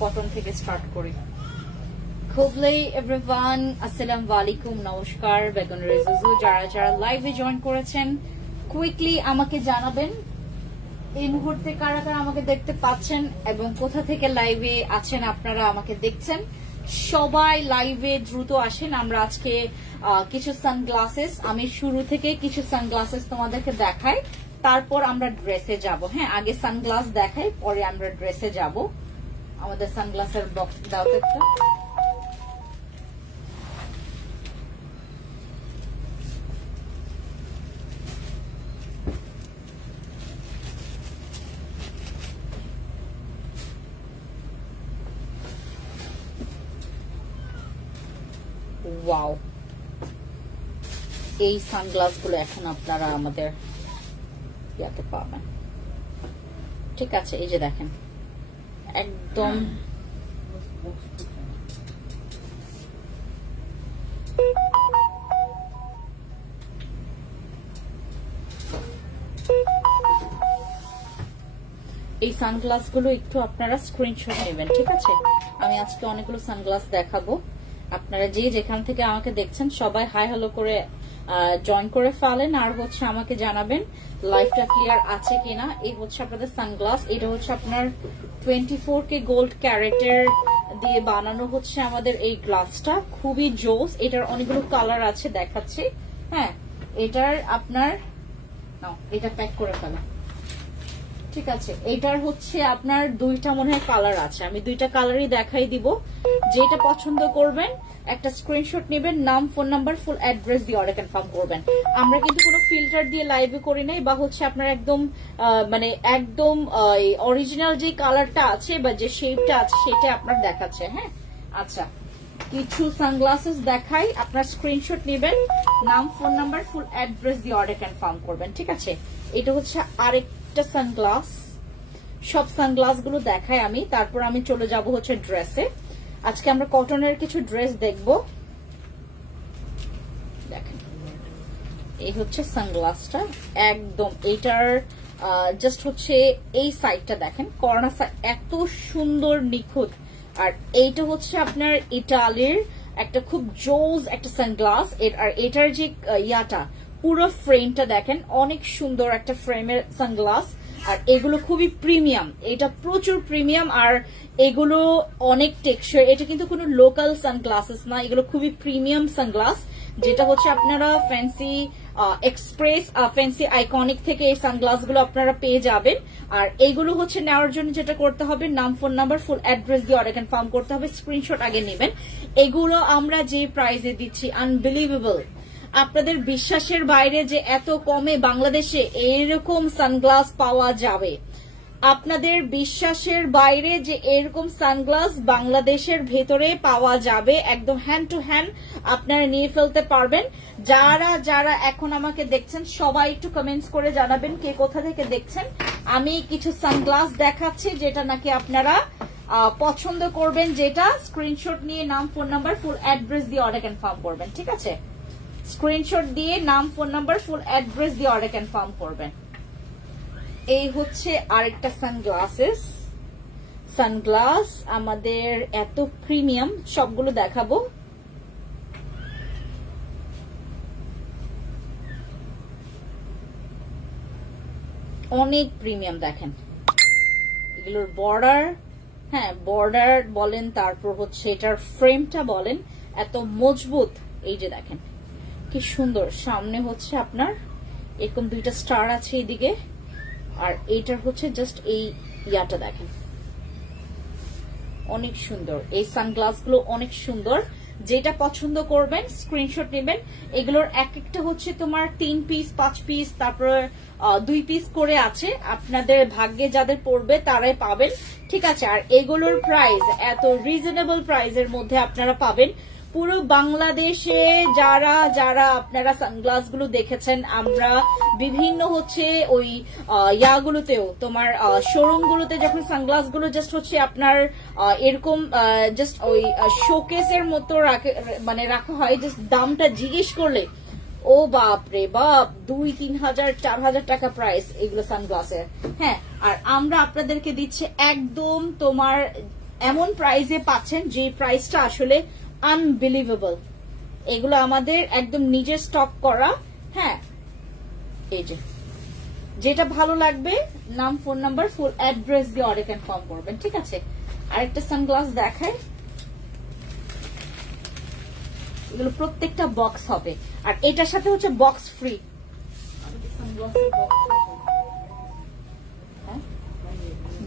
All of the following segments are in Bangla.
কটন থেকে স্টার্ট করি। খুবলেই এভরিওয়ান, আসসালামু আলাইকুম, নমস্কার। বেগুন রেজুজু যারা যারা লাইভে জয়েন করেছেন কুইকলি আমাকে জানাবেন এই মুহূর্তে কারা কারা আমাকে দেখতে পাচ্ছেন এবং কোথা থেকে লাইভে আছেন আপনারা আমাকে দেখছেন। সবাই লাইভে দ্রুত আসেন। আমরা আজকে কিছু সানগ্লাসেস, আমি শুরু থেকে কিছু সানগ্লাসেস তোমাদেরকে দেখাই, তারপর আমরা ড্রেসে যাব। হ্যাঁ, আগে সানগ্লাস দেখাই, পরে আমরা ড্রেসে যাব। আমাদের সানগ্লাসের বক্স দাও একটা। ওয়াও, এই সানগ্লাস গুলো এখন আপনারা আমাদের ইয়াতে পাবেন। ঠিক আছে, এই যে দেখেন একদম এই সানগ্লাস গুলো একটু আপনারা স্ক্রিনশট নেবেন। ঠিক আছে, আমি আজকে অনেকগুলো সানগ্লাস দেখাবো। আপনারা যে যেখান থেকে আমাকে দেখছেন সবাই হাই হ্যালো করে জয়েন করে ফেলেন, আর হচ্ছে আমাকে জানাবেন লাইভটা ক্লিয়ার আছে কিনা। এই হচ্ছে আপনাদের সানগ্লাস। এটা হচ্ছে আপনার 24K গোল্ড ক্যারেটের দিয়ে বানানো হচ্ছে আমাদের এই গ্লাসটা, খুবই জোস। এটার অনেকগুলো কালার আছে, দেখাচ্ছি। হ্যাঁ, এটার আপনার এটা প্যাক করে ফেলা। ঠিক আছে, এটার হচ্ছে আপনার দুইটা মনে হয় কালার আছে, আমি দুইটা কালারই দেখাই দিব। যেটা পছন্দ করবেন একটা স্ক্রিনশট নেবেন, নাম, ফোন নাম্বার, ফুল অ্যাড্রেস দিয়ে অর্ডার কনফার্ম করবেন। আমরা কিন্তু কোনো ফিল্টার দিয়ে লাইভে করি নাই, বা হচ্ছে আপনার একদম মানে একদম অরিজিনাল যে কালারটা আছে বা যে শেপটা আছে সেটা আপনার দেখাচ্ছে। হ্যাঁ, আচ্ছা, কিছু সানগ্লাসেস দেখাই, আপনার স্ক্রিনশট নেবেন, নাম, ফোন নাম্বার, ফুল অ্যাড্রেস দিয়ে অর্ডার কনফার্ম করবেন। ঠিক আছে, এটা হচ্ছে আরেকটা সানগ্লাস। সব সানগ্লাস গুলো দেখাই আমি, তারপর আমি চলে যাব হচ্ছে ড্রেসে। আজকে আমরা কটনের কিছু ড্রেস দেখব। দেখেন, এই হচ্ছে সানগ্লাসটা একদম, এটার জাস্ট হচ্ছে এই সাইডটা দেখেন, কর্নার সাইড এত সুন্দর নিখুঁত। আর এইটা হচ্ছে আপনার ইটালির একটা খুব জোস একটা সানগ্লাস। আর এটার যে ইয়াটা পুরো ফ্রেমটা দেখেন, অনেক সুন্দর একটা ফ্রেমের সানগ্লাস। আর এগুলো খুবই প্রিমিয়াম, এটা প্রচুর প্রিমিয়াম, আর এগুলো অনেক টেকসই। এটা কিন্তু কোনো লোকাল সানগ্লাসেস না, এগুলো খুবই প্রিমিয়াম সানগ্লাস, যেটা হচ্ছে আপনারা ফ্যান্সি এক্সপ্রেস, ফ্যান্সি আইকনিক থেকে এই সানগ্লাস গুলো আপনারা পেয়ে যাবেন। আর এইগুলো হচ্ছে নেওয়ার জন্য যেটা করতে হবে, নাম, ফোন নাম্বার, ফুল অ্যাড্রেস দিয়ে অর্ডার কনফার্ম করতে হবে, স্ক্রিনশট আগে নেবেন। এগুলো আমরা যে প্রাইসে দিচ্ছি আনবিলিভেবল, আপনাদের বিশ্বাসের বাইরে যে এত কমে বাংলাদেশে এইরকম সানগ্লাস পাওয়া যাবে। আপনাদের বিশ্বাসের বাইরে যে এরকম সানগ্লাস বাংলাদেশের ভেতরে পাওয়া যাবে, একদম হ্যান্ড টু হ্যান্ড আপনারা নিয়ে ফেলতে পারবেন। যারা যারা এখন আমাকে দেখছেন সবাই একটু কমেন্টস করে জানাবেন কে কোথা থেকে দেখছেন। আমি কিছু সানগ্লাস দেখাচ্ছি যেটা নাকি আপনারা পছন্দ করবেন, যেটা স্ক্রিনশট নিয়ে নাম, ফোন নাম্বার, ফুল অ্যাড্রেস দিয়ে অর্ডার কনফার্ম করবেন। ঠিক আছে, স্ক্রিনশট দিয়ে নাম, ফোন নাম্বার, ফুল অ্যাড্রেস দিয়ে অর্ডার কনফার্ম করবেন। এই হচ্ছে আরেকটা সানগ্লাস আমাদের এত প্রিমিয়াম, সবগুলো দেখাবো। অনেক প্রিমিয়াম দেখেন, এগুলোর বর্ডার, হ্যাঁ বর্ডার বলেন, তারপর হচ্ছে এটার ফ্রেমটা বলেন, এত মজবুত। এই যে দেখেন কি সুন্দর, সামনে হচ্ছে আপনার এরকম দুইটা স্টার আছে এইদিকে, আর এইটার হচ্ছে জাস্ট এই ইয়াটা দেখেন অনেক সুন্দর এই সানগ্লাসগুলো, অনেক সুন্দর। যেটা পছন্দ করবেন স্ক্রিনশট নেবেন। এগুলোর এক একটা হচ্ছে তোমার 3 পিস 5 পিস তারপরে 2 পিস করে আছে। আপনাদের ভাগ্যে যাদের পড়বে তারাই পাবেন, ঠিক আছে। আর এগুলোর প্রাইস এত রিজনেবল প্রাইসের মধ্যে আপনারা পাবেন। পুরো বাংলাদেশে যারা যারা আপনারা সানগ্লাস গুলো দেখেছেন, আমরা বিভিন্ন হচ্ছে ওই ইয়াগুলোতেও তোমার শোরুম গুলোতে যখন সানগ্লাস গুলো জাস্ট হচ্ছে আপনার এরকম জাস্ট ওই শোকেসের মতো মানে রাখা হয়, জাস্ট দামটা জিজ্ঞেস করলে ও বাপ রে বাপ 2-3 হাজার 4 হাজার টাকা প্রাইস এগুলো সানগ্লাসের। হ্যাঁ, আর আমরা আপনাদেরকে দিচ্ছি একদম তোমার এমন প্রাইসে পাচ্ছেন যে প্রাইসটা আসলে আনবিলিভেবল। এগুলো আমাদের একদম নিজের স্টক করা। হ্যাঁ, এই যে যেটা ভালো লাগবে নাম, ফোন নাম্বার, ফুল অ্যাড্রেস দিয়ে অর্ডার কনফার্ম করবেন, ঠিক আছে। আরেকটা সানগ্লাস দেখায়, এগুলো প্রত্যেকটা বক্স হবে আর এটার সাথে হচ্ছে বক্স ফ্রি।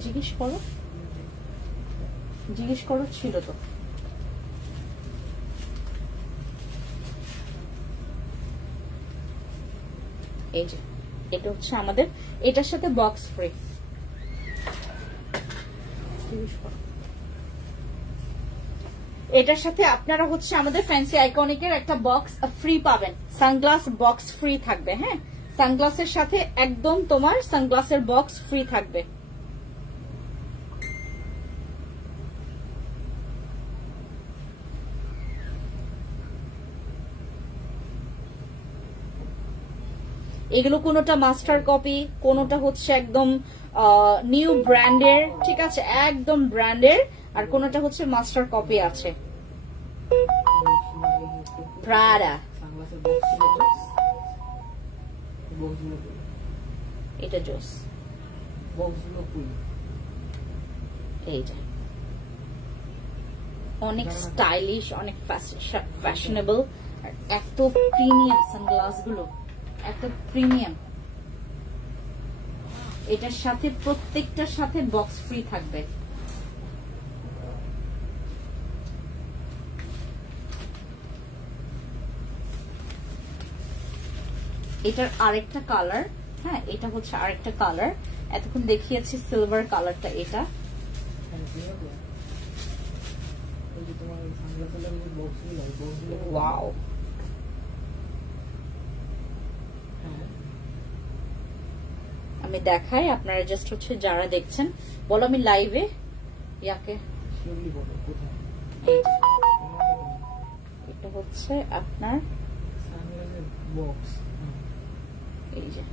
জিজ্ঞেস করো, জিজ্ঞেস করো, ছিল তো। এই যে এটা হচ্ছে আমাদের, এটার সাথে বক্স ফ্রি। এটার সাথে আপনারা হচ্ছে আমাদের ফ্যান্সি আইকনিকের একটা বক্স ফ্রি পাবেন, সানগ্লাস বক্স ফ্রি থাকবে। হ্যাঁ, সানগ্লাসের সাথে একদম তোমার সানগ্লাসের বক্স ফ্রি থাকবে। এগুলো কোনোটা মাস্টার কপি, কোনোটা হচ্ছে একদম নিউ ব্র্যান্ডের, ঠিক আছে, একদম ব্র্যান্ডের, আর কোনোটা হচ্ছে মাস্টার কপি আছে। প্রাডা, এটা জোস, এইটা অনেক স্টাইলিশ, অনেক ফ্যাশনেবল, আর এত প্রিমিয়াম সানগ্লাস গুলো, এত প্রিমিয়াম। এটার সাথে প্রত্যেকটার সাথে বক্স ফ্রি থাকবে। এটার আরেকটা কালার, হ্যাঁ এটা হচ্ছে আরেকটা কালার, এতক্ষণ দেখিয়েছি সিলভার কালারটা। এটা ওয়াও, আমি দেখাই আপনারা জাস্ট হচ্ছে যারা দেখছেন বলো, আমি লাইভে ইয়াকে, এটা হচ্ছে আপনার বক্স, এই যে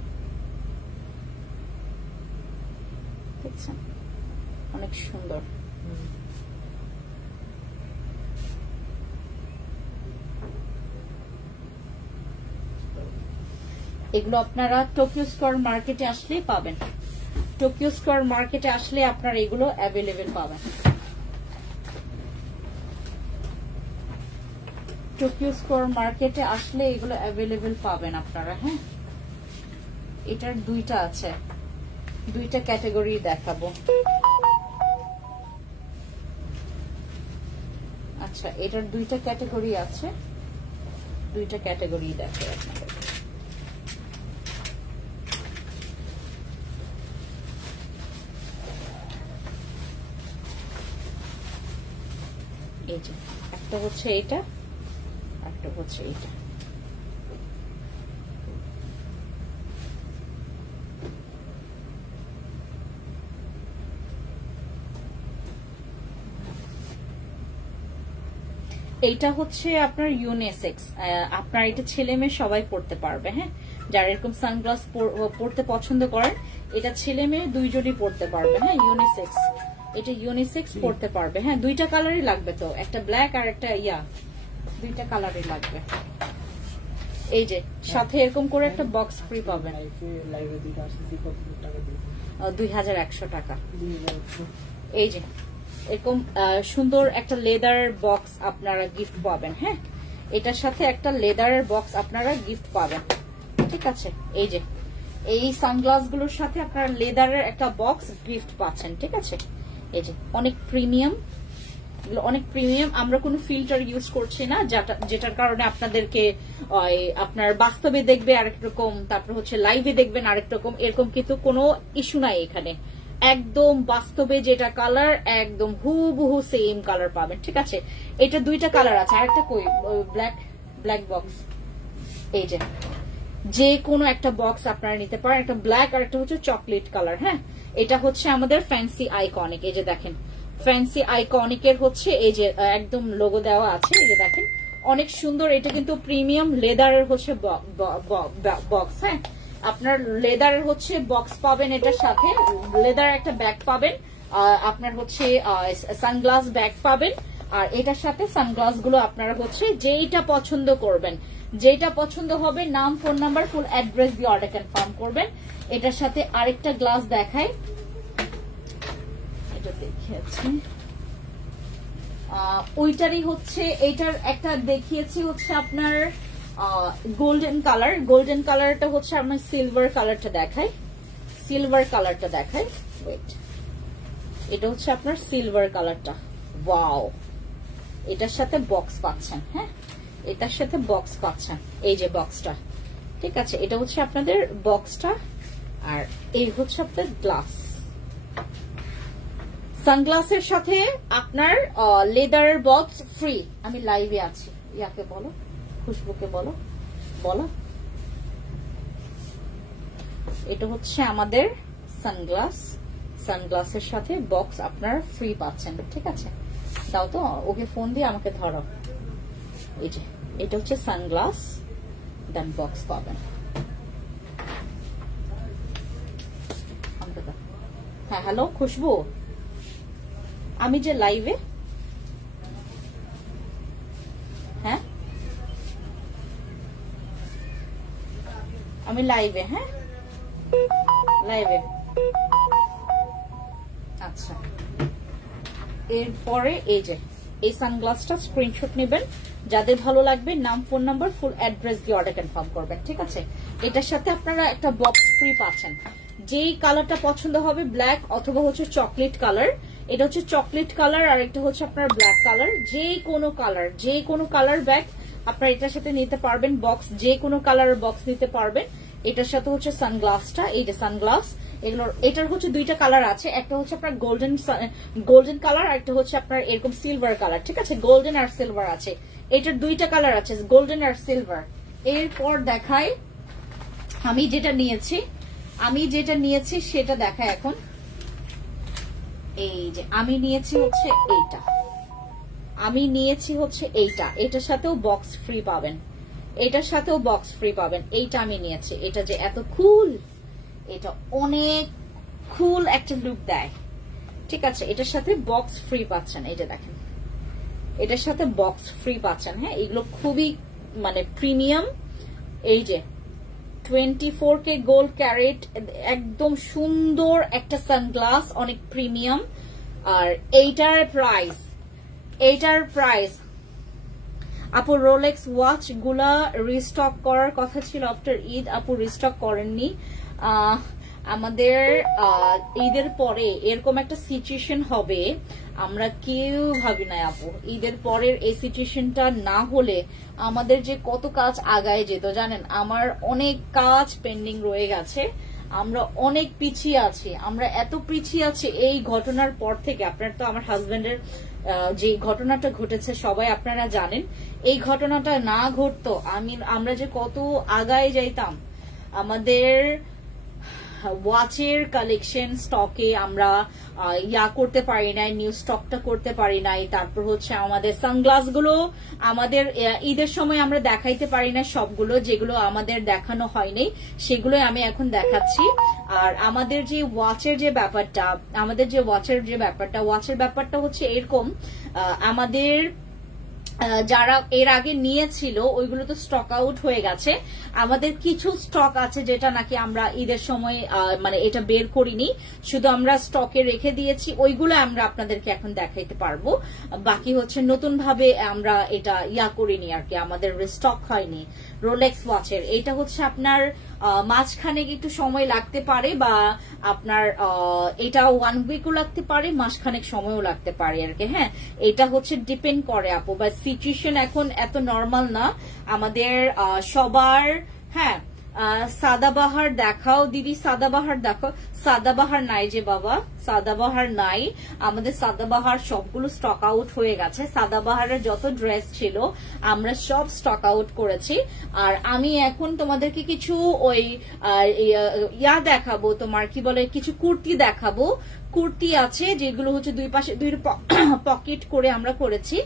দেখছেন অনেক সুন্দর। এগুলো আপনারা টোকিও স্কয়ার মার্কেটে আসলেই পাবেন, টোকিও স্কয়ার মার্কেটে আসলে আপনারা এগুলো অ্যাভেলেবেল পাবেন। টোকিও স্কয়ার মার্কেটে আসলে এগুলো অ্যাভেলেবেল পাবেন আপনারা। হ্যাঁ, এটার দুইটা আছে, দুইটা ক্যাটাগরি দেখাবো। আচ্ছা, এটার দুইটা ক্যাটাগরি আছে, দুইটা ক্যাটাগরি দেখে আপনাদের। এই যে একটা হচ্ছে এটা, একটা হচ্ছে এটা। এইটা হচ্ছে আপনার ইউনিসেক্স, আপনার এটা ছেলে মেয়ে সবাই পড়তে পারবে। হ্যাঁ, যারা এরকম সানগ্লাস পড়তে পছন্দ করেন, এটা ছেলে মেয়ে দুইজনই পড়তে পারবে। হ্যাঁ, ইউনিসেক্স, এটা ইউনিসেক্স পড়তে পারবে। হ্যাঁ, দুইটা কালারই লাগবে, তো একটা ব্ল্যাক আর একটা ইয়া, দুইটা কালারই লাগবে। এই যে সাথে এরকম করে একটা বক্স ফ্রি পাবেন, 2100 টাকা। এই যে এরকম সুন্দর একটা লেদার বক্স আপনারা গিফট পাবেন। হ্যাঁ, এটার সাথে একটা লেদারের বক্স আপনারা গিফট পাবেন, ঠিক আছে। এই যে এই সানগ্লাস গুলোর সাথে আপনারা লেদারের একটা বক্স গিফট পাচ্ছেন, ঠিক আছে। এই যে অনেক প্রিমিয়াম, এগুলো অনেক প্রিমিয়াম, আমরা কোনো ফিল্টার ইউজ করছি না, যেটার কারণে আপনাদেরকে আপনার বাস্তবে দেখবে আরেক রকম, তারপর হচ্ছে লাইভে দেখবেন আরেক রকম, এরকম কিন্তু কোনো ইস্যু নাই এখানে। একদম বাস্তবে যেটা কালার একদম হুবহু সেম কালার পাবেন, ঠিক আছে। এটা দুইটা কালার আছে, আরেকটা কই ব্ল্যাক বক্স, এই যে কোনো একটা বক্স আপনারা নিতে পারেন, একটা ব্ল্যাক আর একটা হচ্ছে চকলেট কালার। হ্যাঁ, এটা হচ্ছে আমাদের ফ্যান্সি আইকনিক, এই যে দেখেন ফ্যান্সি আইকনিকের হচ্ছে এই যে একদম লোগো দেওয়া আছে, এই যে দেখেন অনেক সুন্দর। এটা কিন্তু প্রিমিয়াম লেদারের হচ্ছে বক্স। হ্যাঁ, আপনার লেদারের হচ্ছে বক্স পাবেন, এটার সাথে লেদার একটা ব্যাগ পাবেন, আপনার হচ্ছে সানগ্লাস ব্যাগ পাবেন, আর এটার সাথে সানগ্লাস গুলো আপনারা হচ্ছে যেইটা পছন্দ করবেন, যেটা পছন্দ হবে নাম, ফোন নাম্বার, ফুল অ্যাড্রেস দিয়ে অর্ডার কনফার্ম করবেন। এটার সাথে আরেকটা গ্লাস দেখাই, এটা দেখিয়েছি ওইটারই হচ্ছে, এইটার একটা দেখিয়েছি হচ্ছে আপনার গোল্ডেন কালার। গোল্ডেন কালারটা হচ্ছে আপনার সিলভার কালারটা দেখাই, সিলভার কালারটা দেখাই, ওয়েট, এটা হচ্ছে আপনার সিলভার কালারটা। ওয়াও, এটার সাথে বক্স পাচ্ছেন। হ্যাঁ, এটার সাথে বক্স পাচ্ছেন, এই যে বক্সটা, ঠিক আছে। এটা হচ্ছে আপনাদের বক্সটা, আর এই হচ্ছে আপনার গ্লাস। সানগ্লাসের সাথে আপনার লেদারের বক্স ফ্রি। আমি লাইভে আছি, ইয়াকে বলো, খুশবুকে বলো, বলো। এটা হচ্ছে আমাদের সানগ্লাস, সানগ্লাসের সাথে বক্স আপনারা ফ্রি পাচ্ছেন, ঠিক আছে। দাও তো ওকে ফোন দিয়ে আমাকে ধরো, এই যে এটা হচ্ছে সানগ্লাস, দেন বক্স পাবেন। হ্যাঁ, হ্যালো খুশবু, আমি যে লাইভে, হ্যাঁ আমি লাইভে, হ্যাঁ লাইভে, আচ্ছা। এরপরে এই যে এই সানগ্লাসটা স্ক্রিনশট নেবেন, যাদের ভালো লাগবে নাম, ফোন নাম্বার, ফুল অ্যাড্রেস দিয়ে অর্ডার কনফার্ম করবেন, ঠিক আছে। এটার সাথে আপনারা একটা বক্স ফ্রি পাচ্ছেন, যেই কালারটা পছন্দ হবে, ব্ল্যাক অথবা হচ্ছে চকলেট কালার। এটা হচ্ছে চকলেট কালার, আর এটা হচ্ছে আপনার ব্ল্যাক কালার। যে কোনো কালার ব্যাগ আপনারা এটার সাথে নিতে পারবেন, বক্স যে কোনো কালারের বক্স নিতে পারবেন। এটার সাথে হচ্ছে সানগ্লাসটা, এই যে সানগ্লাস, এগুলোর এটার হচ্ছে দুইটা কালার আছে, একটা হচ্ছে আপনার গোল্ডেন কালার, আর একটা হচ্ছে আপনার এরকম সিলভার কালার, ঠিক আছে। গোল্ডেন আর সিলভার আছে, এটার দুইটা কালার আছে, গোল্ডেন আর সিলভার। এরপর দেখাই আমি যেটা নিয়েছি সেটা দেখাই এখন। এই যে আমি নিয়েছি হচ্ছে এইটা, এটার সাথেও বক্স ফ্রি পাবেন, এটার সাথেও বক্স ফ্রি পাবেন। এইটা আমি নিয়েছি, এটা যে এত কুল, এটা অনেক কুল একটা লুক দেয়, ঠিক আছে। এটার সাথে বক্স ফ্রি পাচ্ছেন, এই যে দেখেন এটার সাথে বক্স ফ্রি পাচ্ছেন। হ্যাঁ, এগুলো খুবই মানে প্রিমিয়াম। এই যে 24K গোল্ড ক্যারেট, একদম সুন্দর একটা সানগ্লাস, অনেক প্রিমিয়াম। আর এইটার প্রাইস আপু, রোলেক্স ওয়াচ গুলা রিস্টক করার কথা ছিল আফটার ঈদ, আপু রিস্টক করেননি। আমাদের ঈদের পরে এরকম একটা সিচুয়েশন হবে আমরা কেউ ভাবি না আপু। ঈদের পরের এই সিচুয়েশনটা না হলে আমাদের যে কত কাজ আগায় যেত জানেন। আমার অনেক কাজ পেন্ডিং রয়ে গেছে, আমরা অনেক পিছিয়ে আছি, আমরা এত পিছিয়ে আছি এই ঘটনার পর থেকে। আপনার তো আমার হাজবেন্ডের যে ঘটনাটা ঘটেছে সবাই আপনারা জানেন, এই ঘটনাটা না ঘটতো আমরা যে কত আগায় যাইতাম। আমাদের ওয়াচের কালেকশন স্টকে আমরা করতে পারি নাই, নিউ স্টকটা করতে পারি নাই। তারপর হচ্ছে আমাদের সানগ্লাস গুলো আমাদের ঈদের সময় আমরা দেখাইতে পারি না সবগুলো, যেগুলো আমাদের দেখানো হয়নি সেগুলোই আমি এখন দেখাচ্ছি। আর আমাদের যে ওয়াচের ব্যাপারটা হচ্ছে এরকম, আমাদের যারা এর আগে নিয়েছিল ওইগুলো তো স্টক আউট হয়ে গেছে। আমাদের কিছু স্টক আছে যেটা নাকি আমরা ঈদের সময় মানে এটা বের করিনি, শুধু আমরা স্টকে রেখে দিয়েছি, ওইগুলো আমরা আপনাদেরকে এখন দেখাইতে পারবো। বাকি হচ্ছে নতুন ভাবে আমরা এটা করিনি আর কি, আমাদের স্টক হয়নি। রোলেক্স ওয়াচের এটা হচ্ছে আপনার মাঝখানে একটু সময় লাগতে পারে, বা আপনার এটা 1 উইকও লাগতে পারে, মাসখানেক সময়ও লাগতে পারে আর কি। হ্যাঁ, এটা হচ্ছে ডিপেন্ড করে আপু, বা সিচুয়েশন এখন এত নর্মাল না আমাদের সবার। হ্যাঁ, সাদাবাহার দেখাও দিদি, সাদাবাহার দেখাও। সাদাবাহার নাই যে বাবা, সাদাবাহার নাই আমাদের। সাদাবাহার সবগুলো স্টক আউট হয়ে গেছে। সাদাবাহারের যত ড্রেস ছিল আমরা সব স্টক আউট করেছি। আর আমি এখন তোমাদেরকে কিছু ওই দেখাবো, তোমার কি বলে, কিছু কুর্তি দেখাবো। কুর্তি আছে যেগুলো হচ্ছে দুই পাশে 2 পকেট করে আমরা করেছি।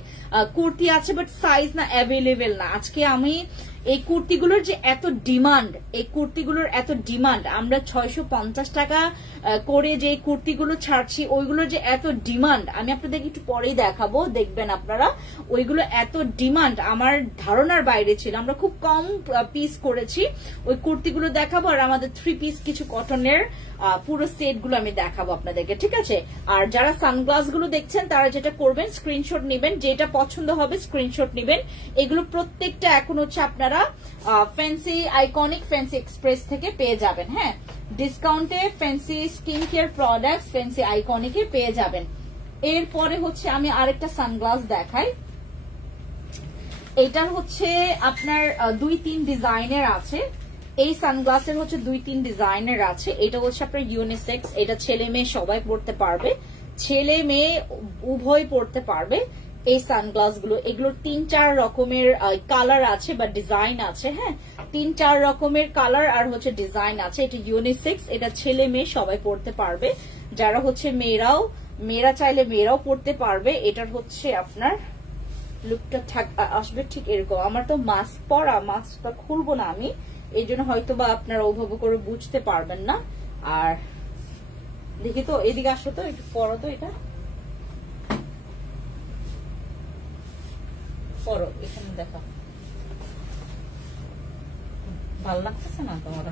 কুর্তি আছে বাট সাইজ না অ্যাভেলেবেল না। আজকে আমি এই কুর্তিগুলোর যে এত ডিমান্ড, এই কুর্তিগুলোর এত ডিমান্ড, আমরা 650 টাকা করে যে কুর্তিগুলো ছাড়ছি ওইগুলোর যে এত ডিমান্ড, আমি আপনাদেরকে একটু পরেই দেখাবো, দেখবেন আপনারা। ওইগুলো এত ডিমান্ড আমার ধারণার বাইরে ছিল। আমরা খুব কম পিস করেছি, ওই কুর্তিগুলো দেখাবো। আর আমাদের 3 পিস কিছু কটনের পুরো সেট গুলো আমি দেখাবো আপনাদেরকে, ঠিক আছে? আর যারা সানগ্লাস গুলো দেখছেন তারা যেটা করবেন, স্ক্রিনশট নেবেন, যেটা পছন্দ হবে স্ক্রিনশট নেবেন। এগুলো প্রত্যেকটা এখন হচ্ছে আপনারা ফ্যান্সি আইকনিক, ফ্যান্সি এক্সপ্রেস থেকে পেয়ে যাবেন। হ্যাঁ, ডিসকাউন্টে fancy skin care products fancy আইকনিকে পেয়ে যাবেন। এরপরে হচ্ছে আমি আরেকটা সানগ্লাস দেখাই। এটার হচ্ছে আপনার 2-3 ডিজাইনের আছে। এই সানগ্লাসের হচ্ছে 2-3 ডিজাইনের আছে। এটা হচ্ছে আপনার ইউনিসেক্স, এটা ছেলে মেয়ে সবাই পড়তে পারবে, ছেলে মেয়ে উভয় পড়তে পারবে এই সানগ্লাস গুলো। এগুলোর 3-4 রকমের কালার আছে বা ডিজাইন আছে। হ্যাঁ, 3-4 রকমের কালার আর হচ্ছে ডিজাইন আছে। এটা ইউনিসেক্স, এটা ছেলে মেয়ে সবাই পড়তে পারবে। যারা হচ্ছে মেয়েরা চাইলে মেয়েরাও পড়তে পারবে। এটার হচ্ছে আপনার লুকটা আসবে ঠিক এরকম। আমার তো মাস্ক পরা, মাস্কটা খুলবো না আমি, এই জন্য হয়তো বা আপনারা ওভাবে করে বুঝতে পারবেন না। আর দেখি তো, এদিকে আসো তো, একটু পরো তো, এটা পরো, এখানে দেখা। ভালো লাগতেছে না তোমার?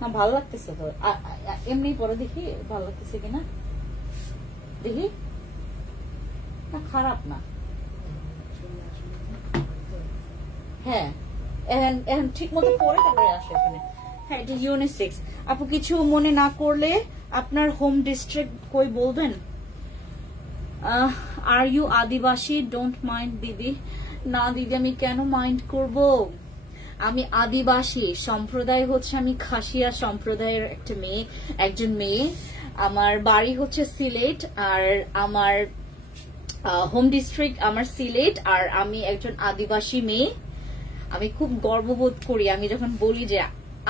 না, ভালো লাগতেছে তো, এমনি পরে দেখি ভালো লাগতেছে কিনা, দেখি। না, খারাপ না। হ্যাঁ, এখন ঠিক মতো পরে তারপরে আসে এখানে। হ্যাঁ, এটা ইউনিসেক্স। আপু কিছু মনে না করলে আপনার হোম ডিস্ট্রিক্ট কই বলবেন? আর ইউ আদিবাসী? ডোন্ট মাইন্ড দিদি। না দিদি, আমি কেন মাইন্ড করব? আমি আদিবাসী সম্প্রদায় হচ্ছে, আমি খাসিয়া সম্প্রদায়ের একজন মেয়ে। আমার বাড়ি হচ্ছে সিলেট, আর আমার হোম ডিস্ট্রিক্ট আমার সিলেট, আর আমি একজন আদিবাসী মেয়ে। আমি খুব গর্ববোধ করি আমি যখন বলি যে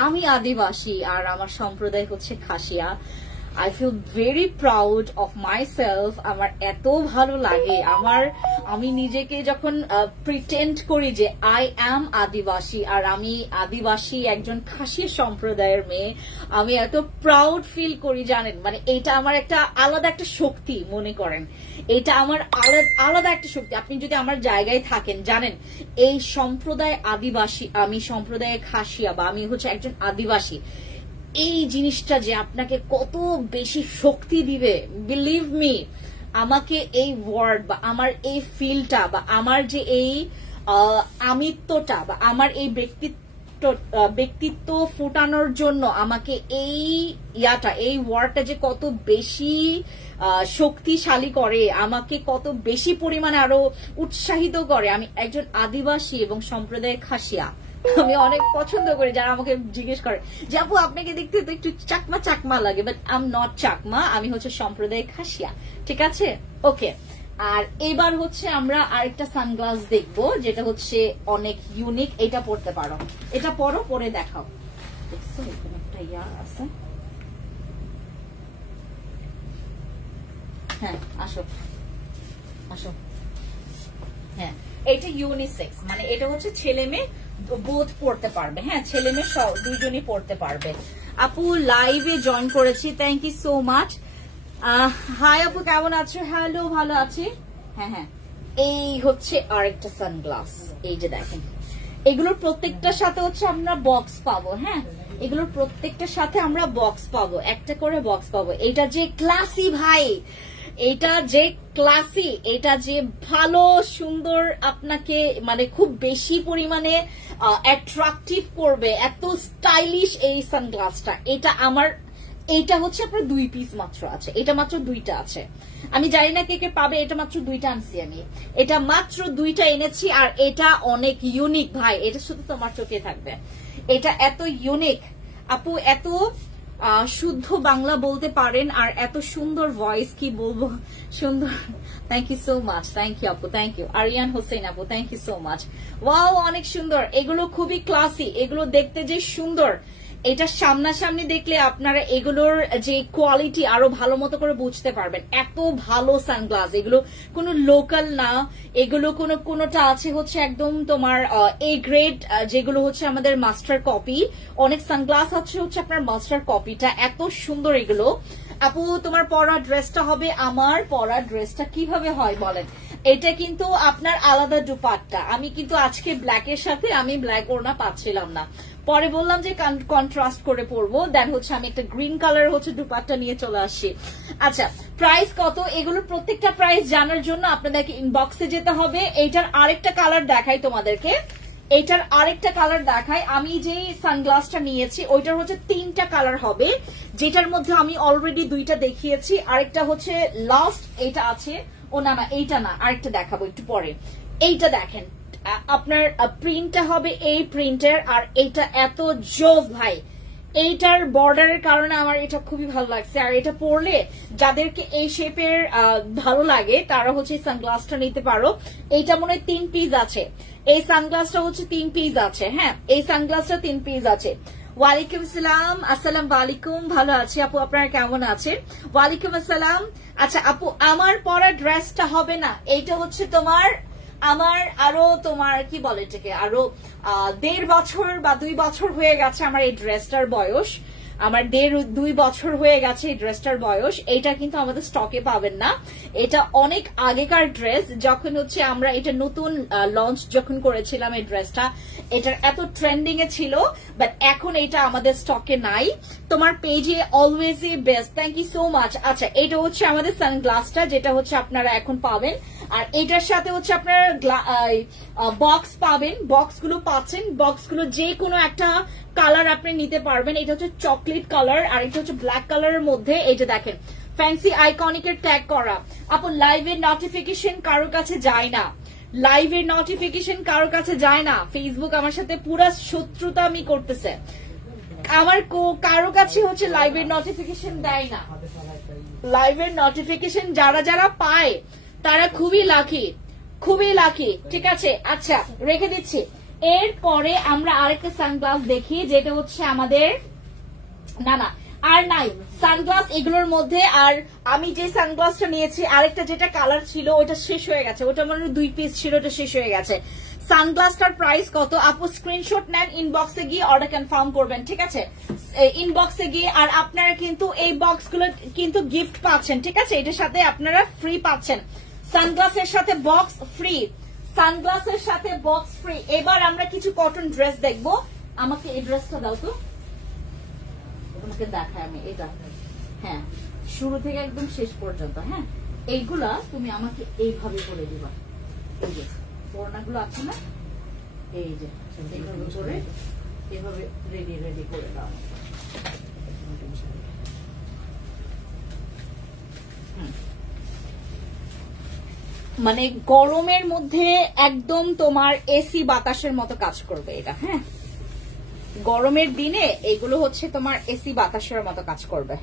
আমি আদিবাসী আর আমার সম্প্রদায় হচ্ছে Khasia. I feel very proud of myself. আমার এত ভালো লাগে, আমি নিজেকে যখন প্রিটেন্ড করি যে I am আদিবাসী, আর আমি আদিবাসী একজন খাসি সম্প্রদায়ের মেয়ে, আমি এত প্রাউড ফিল করি জানেন। মানে এটা আমার একটা আলাদা একটা শক্তি, মনে করেন এটা আমার আলাদা একটা শক্তি। আপনি যদি আমার জায়গায় থাকেন, জানেন এই সম্প্রদায় আদিবাসী, আমি সম্প্রদায়ের খাসিয়া, বা আমি হচ্ছে একজন আদিবাসী, এই জিনিসটা যে আপনাকে কত বেশি শক্তি দিবে, বিলিভ মি। আমাকে এই ওয়ার্ড বা আমার এই ফিলটা বা আমার যে এই আমিত্বটা বা আমার এই ব্যক্তিত্ব ফুটানোর জন্য আমাকে এই এই ওয়ার্ডটা যে কত বেশি শক্তিশালী করে, আমাকে কত বেশি পরিমাণে আরো উৎসাহিত করে। আমি একজন আদিবাসী এবং সম্প্রদায়ের খাসিয়া, আমি অনেক পছন্দ করি যারা আমাকে জিজ্ঞেস করে যে আপু আপনাকে দেখতে তো একটু চাকমা লাগে, but I am not Chakma, আমি হচ্ছে সম্প্রদায় খাসিয়া, ঠিক আছে? ওকে, আর এবার হচ্ছে আমরা আরেকটা সানগ্লাস দেখবো যেটা হচ্ছে অনেক ইউনিক। এটা পড়তে পারো, এটা পরে দেখাও। দেখছো এখানে একটা আছে। হ্যাঁ, আসো। হ্যাঁ, এটা ইউনিসেক্স, মানে এটা হচ্ছে ছেলে মেয়ে বোধ পড়তে পারবে। হ্যাঁ, ছেলে মেয়ে দুইজনই পড়তে পারবে। আপু লাইভে জয়েন করেছি, thank you so much. Hi আপু, কেমন আছো? হ্যালো, ভালো আছি। হ্যাঁ, এই হচ্ছে আরেকটা সানগ্লাস। এই যে দেখেন, এগুলোর প্রত্যেকটার সাথে হচ্ছে আমরা বক্স পাবো। হ্যাঁ, এগুলোর প্রত্যেকটার সাথে আমরা বক্স পাবো, একটা করে বক্স পাবো। এটা যে ক্লাসি ভাই, এটা যে ক্লাসি, এটা যে ভালো সুন্দর, আপনাকে মানে খুব বেশি পরিমাণে অ্যাট্রাকটিভ করবে, এত স্টাইলিশ এই সানগ্লাসটা। এটা হচ্ছে আপনার 2 পিস মাত্র আছে, এটা মাত্র 2টা আছে। আমি জানি না কে কে পাবে, এটা মাত্র 2টা আনছি আমি, এটা মাত্র 2টা এনেছি। আর এটা অনেক ইউনিক ভাই, এটা শুধু তোমার চোখে থাকবে। এটা এত ইউনিক আপু, এত শুদ্ধ বাংলা বলতে পারেন, আর এত সুন্দর ভয়েস, কি বলবো সুন্দর। Thank you so much, thank you আপু, থ্যাংক ইউ আরিয়ান হোসেন আপু, thank you so much. Wow, অনেক সুন্দর, এগুলো খুবই ক্লাসি, এগুলো দেখতে যে সুন্দর, এটা সামনাসামনি দেখলে আপনারা এগুলোর যে কোয়ালিটি আরো ভালো মতো করে বুঝতে পারবেন। এত ভালো সানগ্লাস, এগুলো কোনো লোকাল না, এগুলো কোনোটা আছে হচ্ছে একদম তোমার এ গ্রেড, যেগুলো হচ্ছে আমাদের মাস্টার কপি। অনেক সানগ্লাস আছে হচ্ছে আপনার মাস্টার কপিটা, এত সুন্দর এগুলো। আপু তোমার পরা ড্রেসটা হবে, আমার পরা ড্রেসটা কিভাবে হয় বলেন? এটা কিন্তু আপনার আলাদা দুপাট্টা, আমি কিন্তু আজকে ব্ল্যাকের সাথে আমি ব্ল্যাক ওড়না পাচ্ছিলাম না, পরে বললাম যে কন্ট্রাস্ট করে পরবো, দেন হচ্ছে আমি একটা গ্রিন কালার হচ্ছে দুপাট্টা নিয়ে চলে আসছি। আচ্ছা, প্রাইস কত, এগুলোর প্রত্যেকটা প্রাইস জানার জন্য আপনাদেরকে ইনবক্সে যেতে হবে। এইটার আরেকটা কালার দেখাই তোমাদেরকে, এইটার আরেকটা কালার দেখাই। আমি যে সানগ্লাসটা নিয়েছি ওইটার হচ্ছে 3টা কালার হবে, যেটার মধ্যে আমি অলরেডি 2টা দেখিয়েছি, আরেকটা হচ্ছে লাস্ট এইটা আছে। ও না না, এইটা না, আরেকটা দেখাবো একটু পরে। এইটা দেখেন, আপনার প্রিন্টটা হবে এই প্রিন্টের, আর এইটা এত জোস ভাই, এইটার বর্ডারের কারণে আমার এটা খুবই ভালো লাগছে। আর এটা পরলে যাদেরকে এই শেপের ভালো লাগে তারা হচ্ছে সানগ্লাসটা নিতে পারো। এইটা মনে হয় 3 পিস আছে, এই সানগ্লাসটা হচ্ছে 3 পিস আছে। হ্যাঁ, এই সানগ্লাসটা 3 পিস আছে। ওয়ালাইকুম আসসালাম, আসসালাম আলাইকুম, ভালো আছি আপু, আপনারা কেমন আছেন? ওয়ালাইকুম আসসালাম। আচ্ছা আপু, আমার পরা ড্রেসটা হবে না, এইটা হচ্ছে তোমার, আমার আরো তোমার কি বলে এটাকে, আরো 1.5 বছর বা 2 বছর হয়ে গেছে আমার এই ড্রেসটার বয়স, আমার 1.5-2 বছর হয়ে গেছে এই ড্রেসটার বয়স। এইটা কিন্তু আমাদের স্টকে পাবেন না, এটা অনেক আগেকার ড্রেস, যখন হচ্ছে আমরা এটা নতুন লঞ্চ যখন করেছিলাম এই ড্রেসটা, এটার এত ট্রেন্ডিং এ ছিল, বাট এখন এটা আমাদের স্টকে নাই। তোমার পেজে always best, thank you so much. আচ্ছা, এটা হচ্ছে আমাদের সানগ্লাসটা, যেটা হচ্ছে আপনারা এখন পাবেন, আর এটার সাথে হচ্ছে আপনার বক্স পাবেন, বক্সগুলো পাচ্ছেন, বক্সগুলো যে কোনো একটা কালার আপনি নিতে পারবেন। এটা হচ্ছে চকলেট কালার, আর এটা হচ্ছে ব্ল্যাক কালারের মধ্যে। এই যে দেখেন, ফ্যান্সি আইকনিকের ট্যাগ করা। আপু লাইভের নোটিফিকেশন কারোর কাছে যায় না, লাইভের নোটিফিকেশন কারোর কাছে যায় না, ফেসবুক আমার সাথে পুরা শত্রুতা আমি করতেছে, আমার কারো কাছে হচ্ছে লাইভের নোটিফিকেশন দেয় না। লাইভের নোটিফিকেশন যারা যারা পায় তারা খুবই লাকি, খুবই লাকি, ঠিক আছে? আচ্ছা, রেখে দিচ্ছি। এরপরে আমরা আরেকটা সানগ্লাস দেখি, যেটা হচ্ছে আমাদের, না না আর নাই সানগ্লাস এগুলোর মধ্যে। আর আমি যে সানগ্লাসটা নিয়েছি, আরেকটা যেটা কালার ছিল ওটা শেষ হয়ে গেছে, ওটা মানে 2 পিস ছিল, ওটা শেষ হয়ে গেছে। সানগ্লাসটার প্রাইস কত আপু? স্ক্রিনশট নেন, ইনবক্সে গিয়ে অর্ডার কনফার্ম করবেন, ঠিক আছে? ইনবক্সে গিয়ে। আর আপনারা কিন্তু এই বক্সগুলো কিন্তু গিফট পাচ্ছেন, ঠিক আছে? এটার সাথে আপনারা ফ্রি পাচ্ছেন, সানগ্লাসের সাথে বক্স ফ্রি, সানগ্লাসের সাথে বক্স ফ্রি। এবার আমরা কিছু কটন ড্রেস দেখবো। আমাকে এই ড্রেসটা দাও তো, তোমাকে দেখাই আমি এটা। হ্যাঁ, শুরু থেকে একদম শেষ পর্যন্ত। হ্যাঁ, এইগুলা তুমি আমাকে এইভাবে করে দিবা, এই যে ওড়নাগুলো আছে না, এই যে এইভাবে করে এভাবে রেডি রেডি করে দাও। মানে গরমের মধ্যে একদম তোমার এসি বাতাসের মতো কাজ করবে এটা। হ্যাঁ, গরমের দিনে এগুলো হচ্ছে তোমার এসি বাতাসের মতো কাজ করবে।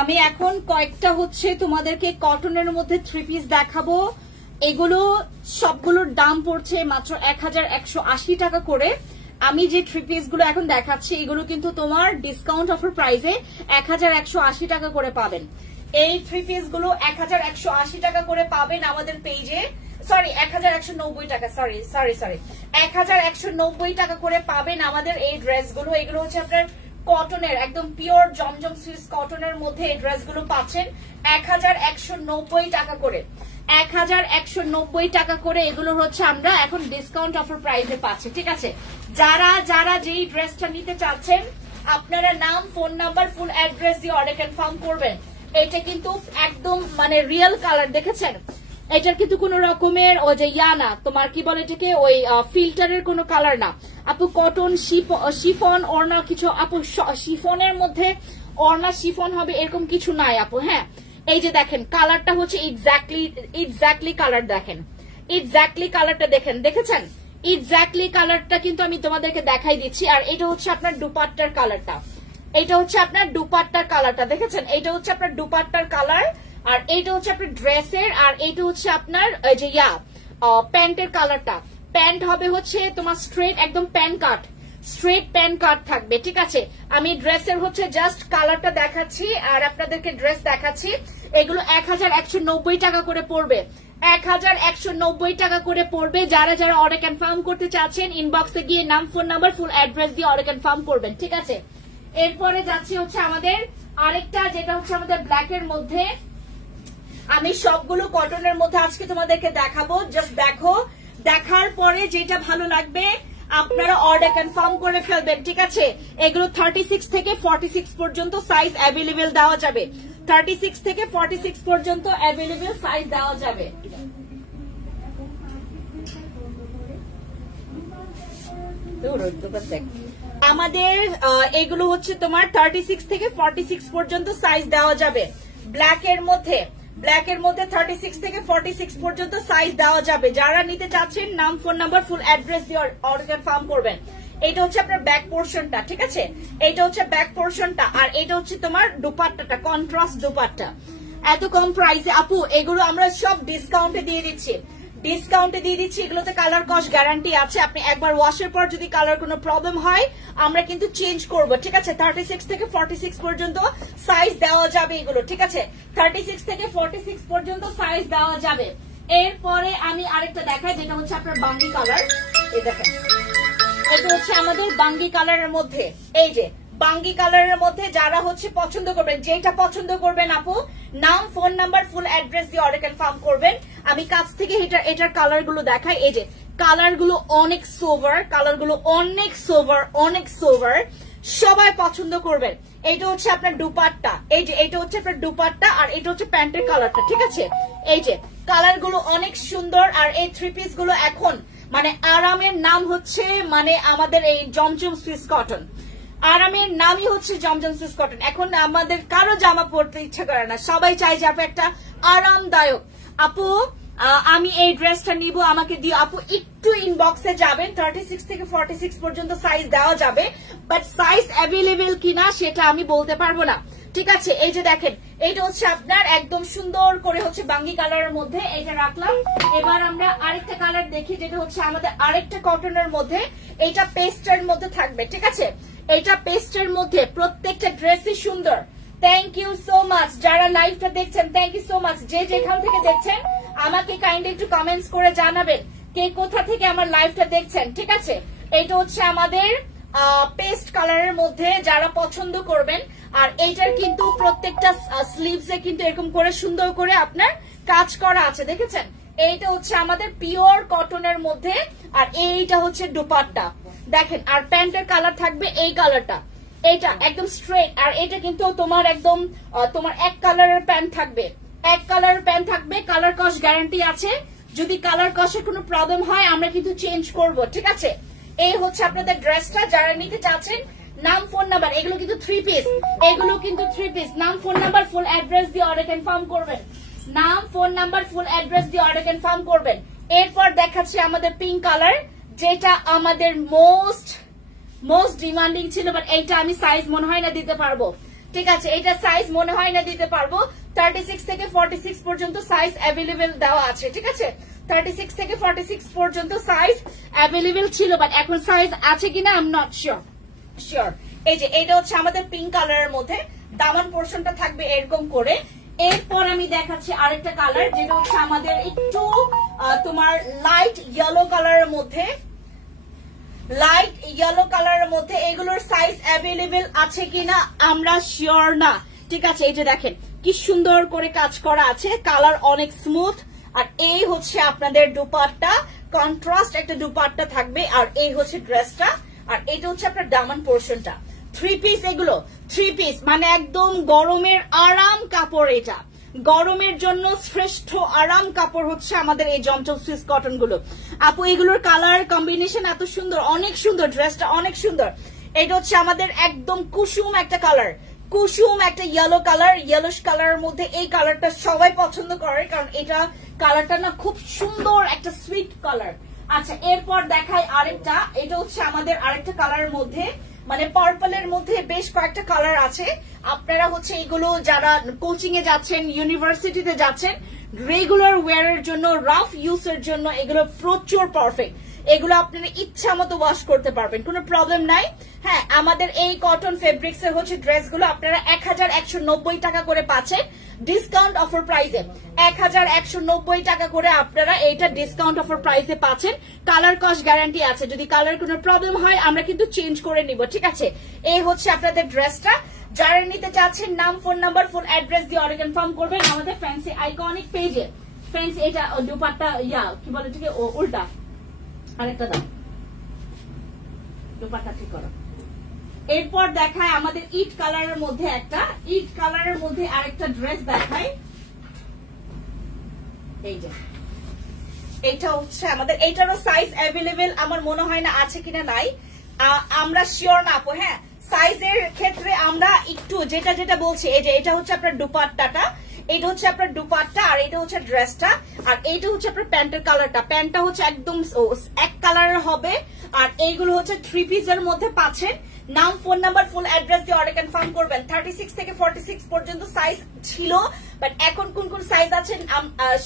আমি এখন কয়েকটা হচ্ছে তোমাদেরকে কটনের মধ্যে 3 পিস দেখাবো। এগুলো সবগুলোর দাম পড়ছে মাত্র 1180 টাকা করে। আমি যে 3 পিস গুলো এখন দেখাচ্ছি এগুলো কিন্তু তোমার ডিসকাউন্ট অফার প্রাইসে 1180 টাকা করে পাবেন। এই 3 পিস গুলো 1180 টাকা করে পাবেন আমাদের পেজে। সরি 1190 টাকা, সরি 1190 টাকা করে পাবেন আমাদের এই ড্রেসগুলো। এগুলো হচ্ছে আপনার কটনের, একদম পিওর জমজম সুইস কটনের মধ্যে এই ড্রেসগুলো পাচ্ছেন 1190 টাকা করে। 1190 টাকা করে এগুলো হচ্ছে আমরা এখন ডিসকাউন্ট অফার প্রাইসে পাচ্ছি, ঠিক আছে। যারা যারা যেই ড্রেসটা নিতে চাচ্ছেন আপনারা নাম, ফোন নাম্বার, ফুল অ্যাড্রেস দিয়ে অর্ডার কনফার্ম করবেন। এটা কিন্তু একদম মানে রিয়েল কালার, দেখেছেন? এটার কিন্তু কোন রকমের ওই যে না তোমার কি বলে এটাকে ওই ফিল্টারের কোনো কালার না আপু। কটন শিফন ওড়না কিছু আপু, শিফনের মধ্যে ওড়না শিফন হবে এরকম কিছু নাই আপু। হ্যাঁ, এই যে দেখেন কালারটা হচ্ছে এক্স্যাক্টলি কালার, দেখেন এক্স্যাক্টলি কালারটা দেখেছেন? এক্স্যাক্টলি কালারটা কিন্তু আমি তোমাদেরকে দেখাই দিচ্ছি। আর এটা হচ্ছে আপনার দুপাট্টার কালারটা, এটা হচ্ছে আপনার দুপাট্টার কালারটা, দেখেছেন? এটা হচ্ছে আপনার দুপাট্টার কালার, আর এইটা হচ্ছে আপনার ড্রেসের, আর এইটা হচ্ছে আপনার যে প্যান্টের কালারটা। প্যান্ট হবে হচ্ছে তোমার স্ট্রেট, একদম প্যান্ট কাট, স্ট্রেট প্যান্ট কাট থাকবে, ঠিক আছে। আমি ড্রেসের হচ্ছে জাস্ট কালারটা দেখাচ্ছি আর আপনাদেরকে ড্রেস দেখাচ্ছি। এগুলো 1190 টাকা করে পড়বে, 1190 টাকা করে পড়বে। যারা যারা অর্ডার কনফার্ম করতে চাচ্ছেন ইনবক্সে গিয়ে নাম, ফোন নাম্বার, ফুল অ্যাড্রেস দিয়ে অর্ডার কনফার্ম করবেন, ঠিক আছে। এরপরে যাচ্ছি হচ্ছে আমাদের আরেকটা, যেটা হচ্ছে আমাদের ব্ল্যাকের মধ্যে। আমি সবগুলো কটনের মধ্যে আজকে তোমাদেরকে দেখাবো, জাস্ট দেখো, দেখার পরে যেটা ভালো লাগবে আপনারা অর্ডার কনফার্ম করে ফেলবেন, ঠিক আছে। এগুলো 36 থেকে 46 পর্যন্ত সাইজ অ্যাভেলেবেল দেওয়া যাবে, 36 থেকে 46 পর্যন্ত অ্যাভেলেবেল সাইজ দেওয়া যাবে। আমাদের এগুলো হচ্ছে তোমার 36 থেকে 46 পর্যন্ত সাইজ দেওয়া যাবে। ব্ল্যাকের মধ্যে 36 থেকে 46 পর্যন্ত সাইজ দেওয়া যাবে। যারা নিতে চাচ্ছেন নাম, ফোন নাম্বার, ফুল অ্যাড্রেস দিয়ে অর্ডার কনফার্ম করবেন। এটা হচ্ছে আপনার ব্যাক পোর্শনটা, ঠিক আছে। এটা হচ্ছে ব্যাক পোর্শনটা, আর এটা হচ্ছে তোমার দুপাট্টাটা, কন্ট্রাস্ট দুপাট্টা। এত কম প্রাইসে আপু এগুলো আমরা সব ডিসকাউন্টে দিয়ে দিচ্ছি, এগুলোতে কালার কস গ্যারান্টি আছে। আপনি একবার ওয়াশের পর যদি কালার কোনো প্রবলেম হয় আমরা কিন্তু চেঞ্জ করব, ঠিক আছে। 36 থেকে 46 পর্যন্ত সাইজ দেওয়া যাবে এগুলো, ঠিক আছে। 36 থেকে 46 পর্যন্ত সাইজ দেওয়া যাবে। এরপরে আমি আরেকটা দেখাই, যেটা হচ্ছে আপনার বাঙ্গি কালার। এই দেখেন, এটা হচ্ছে আমাদের বাঙ্গি কালারের মধ্যে। এই যে বাঙ্গি কালারের মধ্যে যারা হচ্ছে পছন্দ করবেন, যেটা পছন্দ করবেন আপু নাম, ফোন নাম্বার, ফুল অ্যাড্রেস দিয়ে অর্ডার কনফার্ম করবেন। আমি কাছ থেকে এটার কালার গুলো দেখাই। এই যে কালার গুলো অনেক সোভার, অনেক সোভার, সবাই পছন্দ করবেন। এইটা হচ্ছে আপনার দুপাট্টা, এই যে এটা হচ্ছে আপনার দুপাট্টা, আর এটা হচ্ছে প্যান্টের কালারটা, ঠিক আছে। এই যে কালার গুলো অনেক সুন্দর। আর এই থ্রি পিস গুলো এখন মানে আরামের নাম হচ্ছে মানে আমাদের এই জমজম সুইস কটন, আরামের নামই হচ্ছে জমজম সুইস কটন। এখন আমাদের কারো জামা পরতে ইচ্ছা করে না, সবাই চাই যে আপু একটা আরামদায়ক, আপু আমি এই ড্রেসটা নিব আমাকে দিও। আপু একটু ইনবক্সে যাবেন, 36 থেকে 46 পর্যন্ত সাইজ দেওয়া যাবে, বাট সাইজ অ্যাভেলেবেল কিনা সেটা আমি বলতে পারবো না, ঠিক আছে। এই যে দেখেন, এইটা হচ্ছে আপনার একদম সুন্দর করে হচ্ছে বাঙ্গি কালারের মধ্যে এটা রাখলাম। এবার আমরা আরেকটা কালার দেখি, যেটা হচ্ছে আমাদের আরেকটা কটনের মধ্যে, এইটা পেস্টের মধ্যে থাকবে, ঠিক আছে। এটা পেস্টের মধ্যে, প্রত্যেকটা ড্রেসই সুন্দর। থ্যাংক ইউ সো মাচ যারা লাইভটা দেখছেন, থ্যাংক ইউ সো মাচ। যে যেখান থেকে দেখছেন আমাকে কাইন্ডলি একটু কমেন্টস করে জানাবেন কে কোথা থেকে আমার লাইভটা দেখছেন, ঠিক আছে। এটা হচ্ছে আমাদের পেস্ট কালারের মধ্যে, যারা পছন্দ করবেন। আর এইটার কিন্তু প্রত্যেকটা স্লিভসে কিন্তু এরকম করে সুন্দর করে আপনার কাজ করা আছে, দেখেছেন। এইটা হচ্ছে আমাদের পিওর কটনের মধ্যে, আর এইটা হচ্ছে দুপাট্টা দেখেন। আর প্যান্টের কালার থাকবে এই কালারটা, এইটা একদম স্ট্রেট। আর এটা কিন্তু তোমার একদম তোমার এক কালারের প্যান্ট থাকবে, কালার কস গ্যারান্টি আছে। যদি কালার কসের কোনো প্রবলেম হয় আমরা কিন্তু চেঞ্জ করব, ঠিক আছে। এই হচ্ছে আপনাদের ড্রেসটা। যারা নিতে চাচ্ছেন নাম, ফোন নাম্বার, এগুলো কিন্তু থ্রি পিস, নাম, ফোন নাম্বার, ফুল অ্যাড্রেস দিয়ে অর্ডার কনফার্ম করবেন, নাম, ফোন নাম্বার, ফুল অ্যাড্রেস দিয়ে অর্ডার কনফার্ম করবেন। এরপর দেখাচ্ছি আমাদের পিঙ্ক কালার, যেটা আমাদের মোস্ট ডিমান্ডিং ছিল, বাট এইটা আমি সাইজ মনে হয় না দিতে পারবো, ঠিক আছে। এটা সাইজ মনে হয় না দিতে পারবো। 36 থেকে 46 পর্যন্ত সাইজ অ্যাভেলেবেল দেওয়া আছে, ঠিক আছে। 36 থেকে 46 পর্যন্ত সাইজ অ্যাভেলেবেল ছিল, বাট এখন সাইজ আছে কিনা আই এম নট শিওর। এই যে এটা হচ্ছে আমাদের পিঙ্ক কালারের মধ্যে, দামান পোর্শনটা থাকবে এরকম করে। এরপর আমি দেখাচ্ছি আরেকটা কালার, যেটা হচ্ছে আমাদের একটু তোমার লাইট ইয়েলো কালারের মধ্যে এগুলোর সাইজ অ্যাভেলেবেল আছে কিনা আমরা শিওর না। ঠিক আছে, এই যে দেখেন কি সুন্দর করে কাজ করা আছে, কালার অনেক স্মুথ। আর এই হচ্ছে আপনাদের দুপাট্টা, কন্ট্রাস্ট একটা দুপাট্টা থাকবে। আর এই হচ্ছে ড্রেসটা, আর এটা হচ্ছে আপনার দামান পোর্শনটা। 3 পিস, এগুলো 3 পিস, মানে একদম গরমের আরাম কাপড়। এটা গরমের জন্য শ্রেষ্ঠ আরাম কাপড় হচ্ছে আমাদের এই জমজম সুইস কটন গুলো। আপু এগুলোর কালার কম্বিনেশন এত সুন্দর, অনেক সুন্দর, ড্রেসটা অনেক সুন্দর। এটা হচ্ছে আমাদের একদম কুসুম একটা কালার, কুসুম একটা ইয়েলো কালার, ইয়েলোশ কালারের মধ্যে এই কালারটা সবাই পছন্দ করে, কারণ এটা কালারটা না খুব সুন্দর একটা সুইট কালার। আচ্ছা, এরপর দেখাই আরেকটা। এটা হচ্ছে আমাদের আরেকটা কালারের মধ্যে, মানে পার্পলের মধ্যে বেশ কয়েকটা কালার আছে। আপনারা হচ্ছে এগুলো যারা কোচিং এ যাচ্ছেন, ইউনিভার্সিটিতে যাচ্ছেন, রেগুলার ওয়্যারের জন্য, রাফ ইউজের জন্য এগুলো প্রচুর পারফেক্ট। এগুলো আপনারা ইচ্ছা মতো ওয়াশ করতে পারবেন, কোনো প্রবলেম নাই। হ্যাঁ, আমাদের এই কটন ফেব্রিক্স এর হচ্ছে ড্রেসগুলো আপনারা 1190 টাকা করে পাচ্ছেন ডিসকাউন্ট অফার প্রাইসে। 1190 টাকা করে আপনারা এইটা ডিসকাউন্ট অফার প্রাইসে পাচ্ছেন। কালার কস্ট গ্যারান্টি আছে, যদি কালার কোনো প্রবলেম হয় আমরা কিন্তু চেঞ্জ করে নিব। ঠিক আছে, এই হচ্ছে আপনাদের ড্রেসটা। যারা নিতে চাচ্ছেন নাম, ফোন নাম্বার, ফুল অ্যাড্রেস দিয়ে অর্ডার কনফার্ম করবেন আমাদের ফ্যান্সি আইকনিক পেজে। ফ্রেন্ডস, এটা দুপাট্টা কি বলে ঠিক উল্টা, আরেকটা দাও, দুপাট্টা ঠিক করো। এরপর দেখায় আমাদের ইট কালারের মধ্যে আরেকটা ড্রেস দেখায়। এই যে এটা হচ্ছে আমাদের, এইটারও সাইজ অ্যাভেলেবেল আমার মনে হয় না আছে কিনা নাই, আমরা শিওর না আপু। হ্যাঁ, সাইজের ক্ষেত্রে আমরা একটু যেটা বলছি, এই যে এটা হচ্ছে আপনার দুপাট্টাটা, এটা হচ্ছে আপনার দুপাট্টা, আর এটা হচ্ছে ড্রেসটা, আর এইটা হচ্ছে আপনার প্যান্টের কালারটা। প্যান্টটা হচ্ছে একদম এক কালারের হবে, আর এইগুলো হচ্ছে 3 পিসের মধ্যে পাচ্ছেন। নাম, ফোন নাম্বার, ফুল অ্যাড্রেস দিয়ে অর্ডার কনফার্ম করবেন। 36 থেকে 46 পর্যন্ত সাইজ ছিল, বাট এখন কোন কোন সাইজ আছে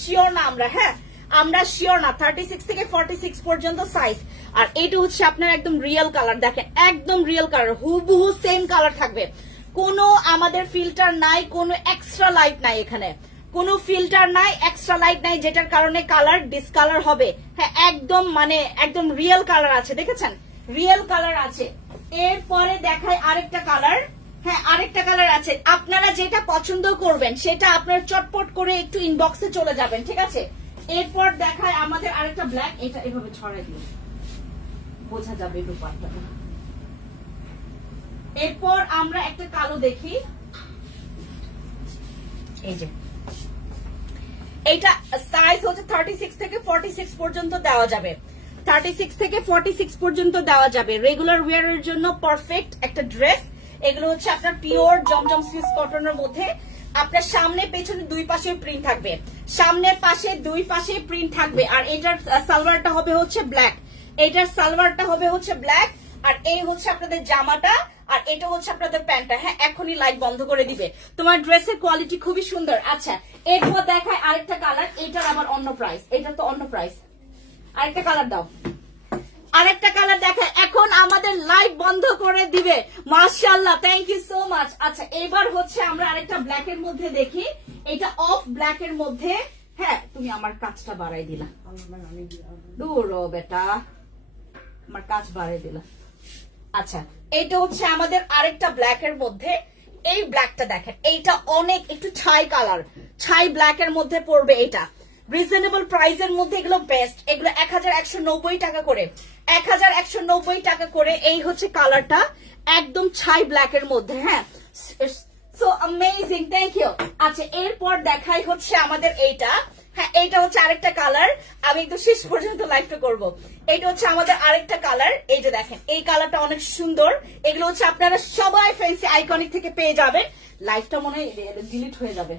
শিওর না আমরা। হ্যাঁ, আমরা শিওর না, 36 থেকে 46 পর্যন্ত সাইজ। আর এইটা হচ্ছে আপনার একদম রিয়েল কালার, দেখেন একদম রিয়েল কালার, হুবহু সেম কালার থাকবে। কোনো আমাদের ফিল্টার নাই, কোনো এক্সট্রা লাইট নাই, এখানে কোনো ফিল্টার নাই, এক্সট্রা লাইট নাই, যেটার কারণে কালার ডিসকালার হবে। হ্যাঁ, একদম মানে একদম রিয়েল কালার আছে, দেখেছেন রিয়েল কালার আছে। এরপরে দেখায় আরেকটা কালার। হ্যাঁ, আরেকটা কালার আছে, আপনারা যেটা পছন্দ করবেন সেটা আপনার চটপট করে একটু ইনবক্সে চলে যাবেন। ঠিক আছে, এরপর দেখায় আমাদের আরেকটা ব্ল্যাক, এটা এভাবে ছড়াই দিয়ে বোঝা যাবে দুপাট্টাটা। এরপর আমরা একটা কালো দেখি, এই যে এইটা সাইজ হচ্ছে 36 থেকে 46 পর্যন্ত দেওয়া যাবে, 36 থেকে 46 পর্যন্ত দেওয়া যাবে। রেগুলার ওয়্যারের জন্য পারফেক্ট একটা ড্রেস। এগুলো হচ্ছে আপনার পিওর জমজম সুইস কটনের মধ্যে। আপনার সামনে পেছনে দুই পাশে প্রিন্ট থাকবে, সামনের পাশে দুই পাশে প্রিন্ট থাকবে। আর এটার সালোয়ারটা হবে হচ্ছে ব্ল্যাক, এটার সালোয়ারটা হবে হচ্ছে ব্ল্যাক। আর এই হচ্ছে আপনাদের জামাটা, আর এটা হচ্ছে আপনাদের প্যান্টটা। হ্যাঁ, এখনই লাইট বন্ধ করে দিবে, তোমার ড্রেসের কোয়ালিটি খুবই সুন্দর। আচ্ছা, এরপর দেখায় আরেকটা কালার, এটার আবার অন্য প্রাইস, এটা তো অন্য প্রাইস। আরেকটা কালার দাও, আরেকটা কালার দেখায়, এখন আমাদের লাইট বন্ধ করে দিবে। মাশাআল্লাহ, থ্যাংক ইউ সো মাচ। আচ্ছা, এবার হচ্ছে আমরা আরেকটা ব্ল্যাক এর মধ্যে দেখি, এটা অফ ব্ল্যাক এর মধ্যে। হ্যাঁ, তুমি আমার কাজটা বাড়াই দিলা, দূর বেটা, আমার কাজ বাড়াই দিলা। আচ্ছা, এটা হচ্ছে আমাদের আরেকটা ব্ল্যাক এর মধ্যে। এই ব্ল্যাকটা দেখেন, এইটা অনেক একটু ছাই কালার, ছাই ব্ল্যাক এর মধ্যে পড়বে। এটা রিজনেবল প্রাইসের মধ্যে এগুলো বেস্ট। এগুলো 1190 টাকা করে, 1190 টাকা করে। এই হচ্ছে কালারটা, একদম ছাই ব্ল্যাক এর মধ্যে। হ্যাঁ, সো অ্যামেজিং, থ্যাংক ইউ। আচ্ছা, এরপর দেখাই হচ্ছে আমাদের এইটা। হ্যাঁ, এইটা হচ্ছে আরেকটা কালার, আমি একটু শেষ পর্যন্ত লাইভটা করব। এইটা হচ্ছে আমাদের আরেকটা কালার, এই যে দেখেন এই কালারটা অনেক সুন্দর। এগুলো হচ্ছে আপনারা সবাই ফ্যান্সি আইকনিক থেকে পেয়ে যাবেন। লাইভটা মনে হয় ডিলিট হয়ে যাবে।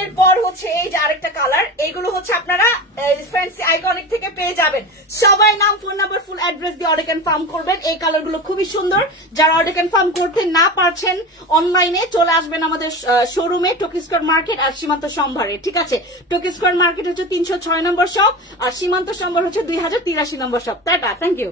এরপর হচ্ছে এই যে আরেকটা কালার, এইগুলো হচ্ছে আপনারা ফ্যান্সি আইকনিক থেকে পেয়ে যাবেন। সবাই নাম, ফোন নাম্বার, ফুল অ্যাড্রেস দিয়ে অর্ডার কনফার্ম করবেন। এই কালারগুলো খুবই সুন্দর। যারা অর্ডার কনফার্ম করতে না পারছেন, অনলাইনে চলে আসবেন আমাদের শোরুমে, টোকি স্কয়ার মার্কেট আর সীমান্ত সম্ভারে। ঠিক আছে, টোকি স্কয়ার মার্কেট হচ্ছে 306 নম্বর শপ, আর সীমান্ত সম্ভার হচ্ছে 2083 number shop. Tata, thank you.